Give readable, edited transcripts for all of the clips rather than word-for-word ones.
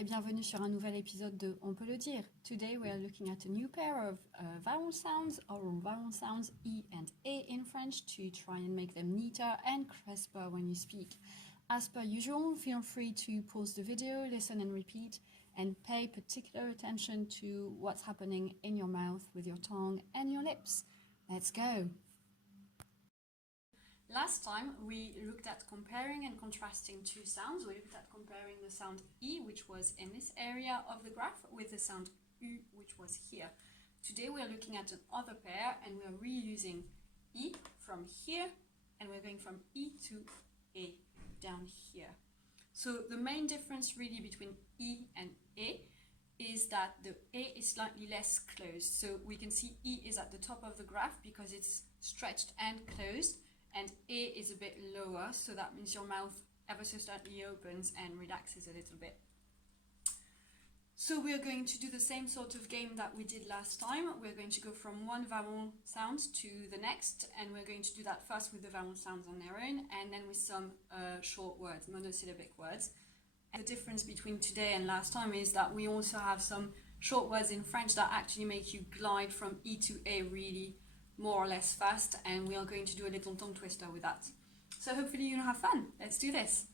et bienvenue sur un nouvel épisode de On peut le dire. Today we are looking at a new pair of vowel sounds, oral vowel sounds, E and A in French, to try and make them neater and crisper when you speak. As per usual, feel free to pause the video, listen and repeat, and pay particular attention to what's happening in your mouth with your tongue and your lips. Let's go! Last time we looked at comparing and contrasting two sounds. We looked at comparing the sound E, which was in this area of the graph, with the sound U, which was here. Today we are looking at another pair, and we are reusing E from here, and we're going from E to A down here. So the main difference really between E and A is that the A is slightly less closed. So we can see E is at the top of the graph because it's stretched and closed, and A is a bit lower, so that means your mouth ever so slightly opens and relaxes a little bit. So we're going to do the same sort of game that we did last time. We're going to go from one vowel sound to the next, and we're going to do that first with the vowel sounds on their own, and then with some short words, monosyllabic words. And the difference between today and last time is that we also have some short words in French that actually make you glide from E to A really more or less fast, and we are going to do a little tongue twister with that. So hopefully you'll have fun. Let's do this.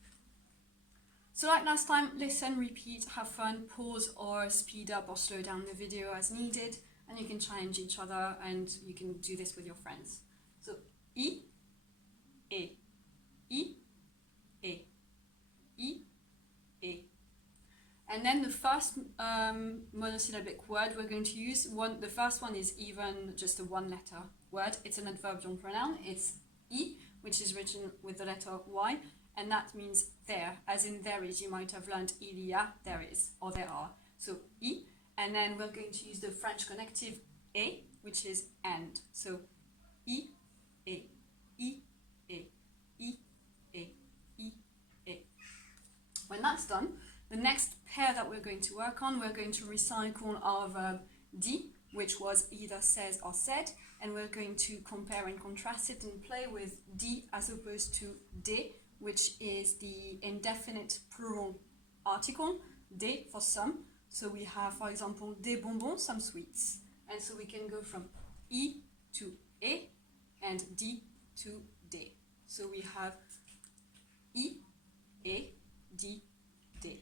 So like last time, listen, repeat, have fun, pause or speed up or slow down the video as needed, and you can challenge each other and you can do this with your friends. So E, A, E, A, E, A. And then the first monosyllabic word we're going to use, the first one is even just a one letter word. It's an adverbial pronoun. It's E, which is written with the letter Y, and that means there, as in there is. You might have learned il y a, there is, or there are. So E, and then we're going to use the French connective A, which is and. So E, A, E, A, E, A, E, A. When that's done, the next pair that we're going to work on, we're going to recycle our verb D, which was either says or said, and we're going to compare and contrast it and play with D as opposed to de, which is the indefinite plural article, de for some. So we have, for example, des bonbons, some sweets. And so we can go from E to A and D to de. So we have E, A, D, de.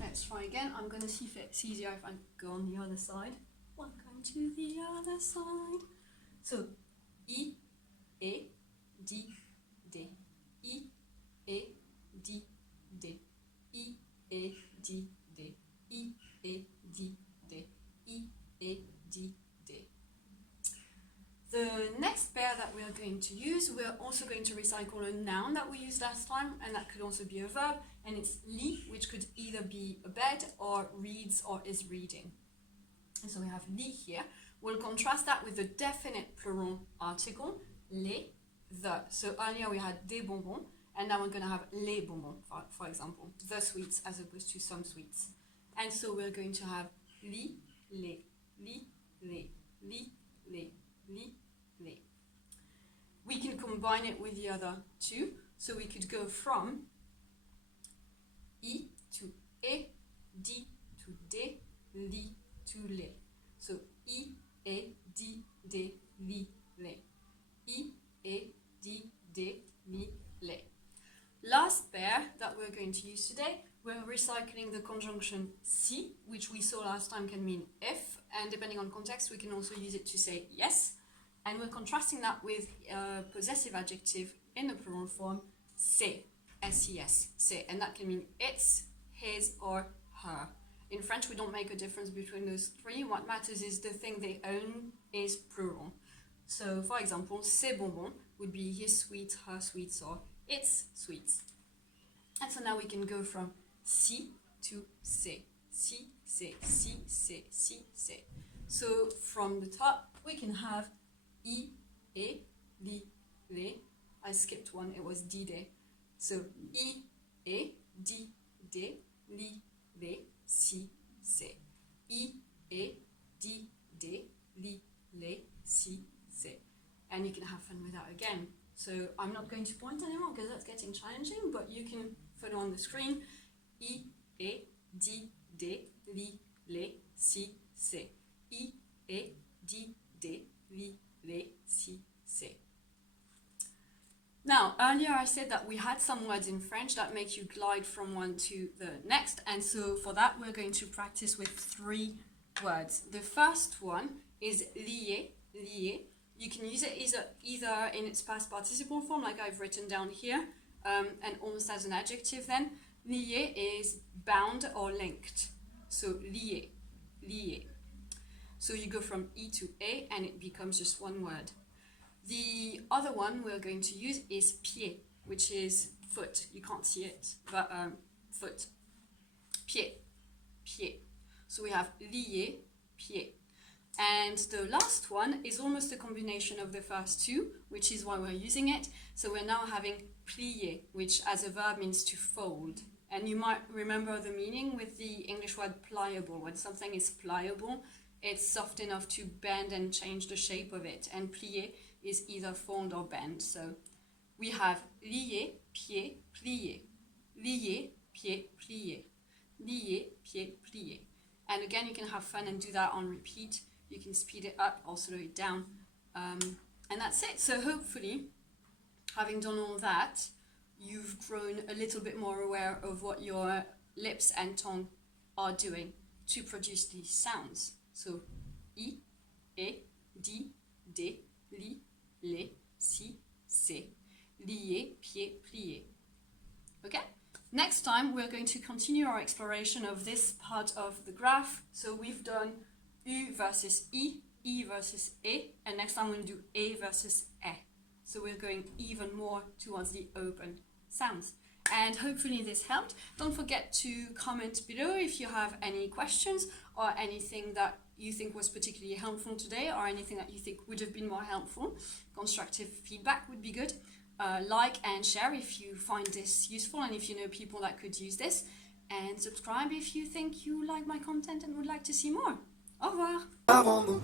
Let's try again. I'm going to see if it's easier if I go on the other side. Welcome to the other side. So, E, A, D, D. E, A, D, D. E, A, D, D. E, A, D, D. E, A, D, D. The next pair that we are going to use, we're also going to recycle a noun that we used last time, and that could also be a verb, and it's lit, which could either be a bed or reads or is reading. And so we have lit here. We'll contrast that with the definite plural article, les, the. So earlier we had des bonbons, and now we're going to have les bonbons, for example, the sweets as opposed to some sweets. And so we're going to have lit, les, lit, les, lit, les, lit, les. We can combine it with the other two, so we could go from E to A, D to D, li to les. So E, A, D, D, li, les. E, A, D, D, li, les. Last pair that we're going to use today, we're recycling the conjunction si, which we saw last time can mean if, and depending on context, we can also use it to say yes. And we're contrasting that with a possessive adjective in the plural form, c'est, S-E-S, c'est, and that can mean it's, his, or her. In French, we don't make a difference between those three. What matters is the thing they own is plural. So, for example, ses bonbons would be his sweets, her sweets, or its sweets. And so now we can go from si to c'est. Si, c'est, si, c'est, si, c'est. So from the top, we can have I, E, li, les. I skipped one, it was di, de. So I, E, di, de, li, les, si, c'est. I, E, di, de, li, les, si, c'est. And you can have fun with that again. So I'm not going to point anymore because that's getting challenging, but you can follow on the screen. I, E, di, de, li, le, si, se. I, E, di, de, li, le, si, se. Now, earlier I said that we had some words in French that make you glide from one to the next, and so for that we're going to practice with 3 words. The first one is lier, lier. You can use it either in its past participle form, like I've written down here, and almost as an adjective then. Lier is bound or linked. So lier, lier. So you go from E to A and it becomes just one word. The other one we're going to use is pied, which is foot. You can't see it, but foot. Pied, pied. So we have lier, pied. And the last one is almost a combination of the first 2, which is why we're using it. So we're now having plier, which as a verb means to fold. And you might remember the meaning with the English word pliable. When something is pliable, it's soft enough to bend and change the shape of it. And plier is either fold or bend. So we have lier, pied, plier. Lier, pied, plier. Lier, pied, plier. And again, you can have fun and do that on repeat. You can speed it up or slow it down. And that's it. So hopefully, having done all that, you've grown a little bit more aware of what your lips and tongue are doing to produce these sounds. So, I, E, di, de, li, le, si, se. Lier, pied, plier. Okay? Next time, we're going to continue our exploration of this part of the graph. So we've done U versus I versus E, and next time we'll do E versus E. So we're going even more towards the open sounds. And hopefully this helped. Don't forget to comment below if you have any questions or anything that you think was particularly helpful today, or anything that you think would have been more helpful. Constructive feedback would be good. Like and share if you find this useful and if you know people that could use this. And subscribe if you think you like my content and would like to see more. Au revoir!